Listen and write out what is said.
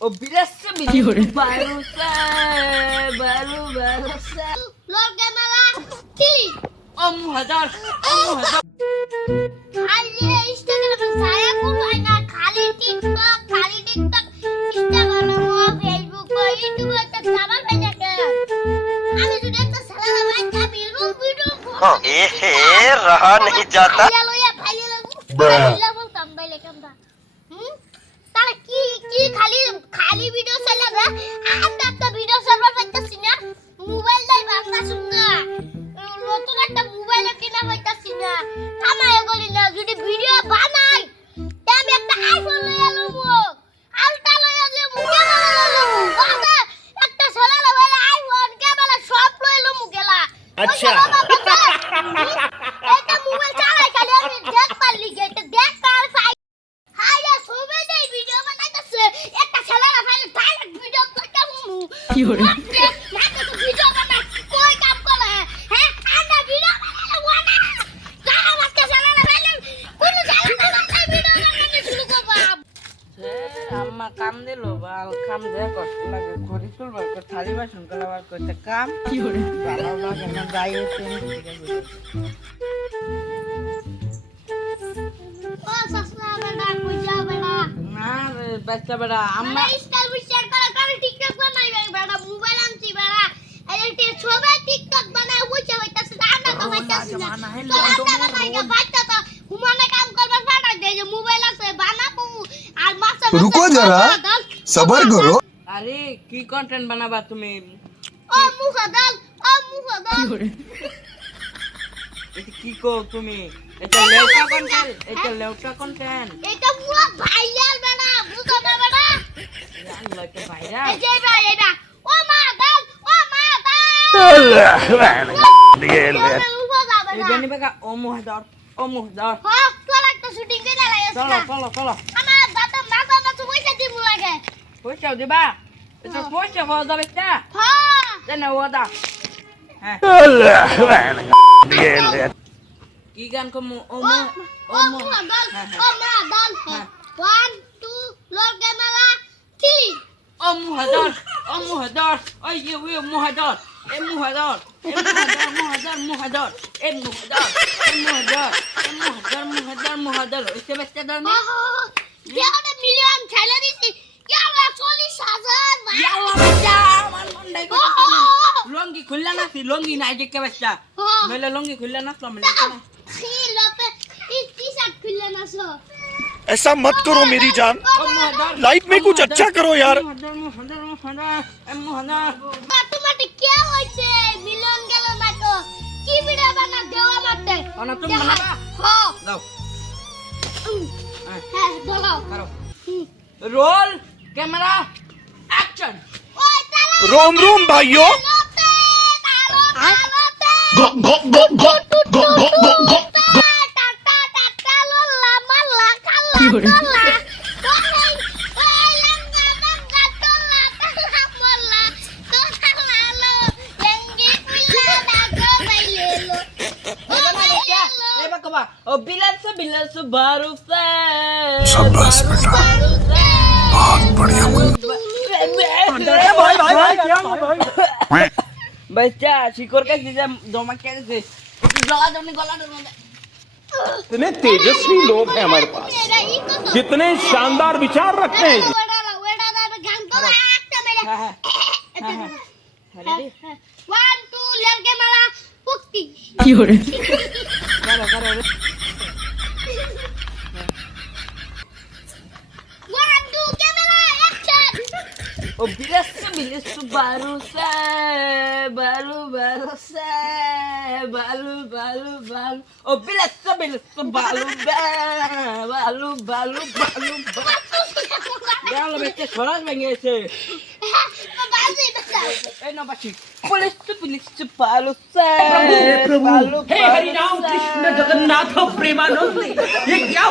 ও বিলাসে বিলাসে বারুসা Bahru বারুসা লগে মেলা কি ও মুহাদার আরে ইনস্টাগ্রামে ছায়া কোথায় না খালি টিকটক ইনস্টাগ্রাম ফেসবুক ইউটিউবে তো সাবান হয়ে থাকে আমি যদি একটা সালা বাচ্চা ভিডিও रहा नहीं जाता ভাইয়া বলতাম ভাই লেখামটা তারা কি কি খালি ভিডিও চালা না আমরা একটা ভিডিও সার্ভার পাইতাছি না মোবাইল নাই বাংলা শুননা নতুন একটা মোবাইল কিনা হইতাছি না কামায় গলি না যদি ভিডিও বানাই তে আমি একটা আইফোন লই আলমু আলটা লই আলমু ক্যামেরা লই আলমু একটা সালা লই আইফোন ক্যামেরা সব লই আলমু গেলা अच्छा এটা মোবাইল চালাই খালি আমি দেখ পারলি গেতে দেখ পার ফাই হায়া সবে দেই ভিডিও বানাইতাছে একটা সালা ফাইল ডাইরেক্ট ভিডিও করতে মু কি হরে না তো ভিডিও বানাই কই কাম করে হ্যাঁ আন্ডা ভিডিও বানালে ওনা যারা বাচ্চা সালা ফাইল কোন সালা বানাই ভিডিও বানাতে শুরু করবা আম্মা কাম দিলো বাল কাম দে কষ্ট লাগে ঘড়ি তুলবার কর থালি বাসন করাবার করতে কাম কি হরে ভালো লাগে না যাই ও সসলা বেটা কই যাও বেটা না রে বাচ্চা বেড়া আম্মা আমরা স্টাইল শেয়ার করা করে টিকটক বানাই বেটা মোবাইল আনছি বেটা এই যে ছবি টিকটক বানাই বুঝা হইতাছে না তো হইতাছে না তো আমরা ভাইকে বাচ্চা তো হুমানে কাম করবার ফাটা দে যে মোবাইল আছে বানাবো আর মাছ रुको जरा सबर करो আরে কি কন্টেন্ট বানাবা তুমি ও মুখাদাল কি হরে এটা কি কো তুমি এটা লেউটা কন্টেন্ট এটা পুরো ভাইরাল বেটা বুঝো না বেটা লাগে ভাইরা এই যে ভাই এটা ও মা দাল এটা নিবে কা ও মুহাদার হ্যাঁ তোর একটা শুটিং করে লাগাইছ চলো আমার দাদা মাথা মাথা পয়সা দিমু লাগে পয়সা দিবা এটা পয়সা হওয়া যাবে না হ্যাঁ দেন ওদা হ্যাঁ কি গান কম ও মা দাল 1 2 লগে মেলা 3 ও মুহাদার ওই ইয়ে মুহাদার ওইসে বাচ্চা দাও না দেওটা মিলিয়ন ছেলে দিছি ইয়ালা 40,000 ভাই ইয়ালা বাচ্চা আমার মন্ডাই কত লঙ্গি খুললা না লঙ্গি নাই দেখে বাচ্চা মেলে লঙ্গি খুললা না তো মেলে খিলতে এই টি-শার্ট খুললে না সো ऐसा मत करो मेरी जान लाइफ में कुछ अच्छा करो यार অটোমেটিক কি হইছে মিলিয়ন গেল না তো কি ভিডিও বানা দেওয়া মারতে না তুমি বানাবা হ্যাঁ দাও হ্যাঁ দাও করো রোল ক্যামেরা অ্যাকশন ওই তালা रोम रोम भाइयों गो गो गो गो गो गो गो गो কি হরে ओ बिलास बारूसा शाबाश बेटा बहुत बढ़िया बच्चा शिकोर का चीज़ जमा क्या से जला जमने गला डरने इतने तेजस्वी लोग हैं हमारे पास कितने शानदार विचार रखते हैं One, two, लड़के माला पुक्की কি হরে करो One, two, camera, action ओ बिलास बारूसा बालू ओ बिलास बालू यार लो बच्चे छोड़ा लेंगे इसे ए ना बच्ची पुलिस बारूसा हे हरि राम कृष्ण जगन्नाथ प्रेमानंद ये क्या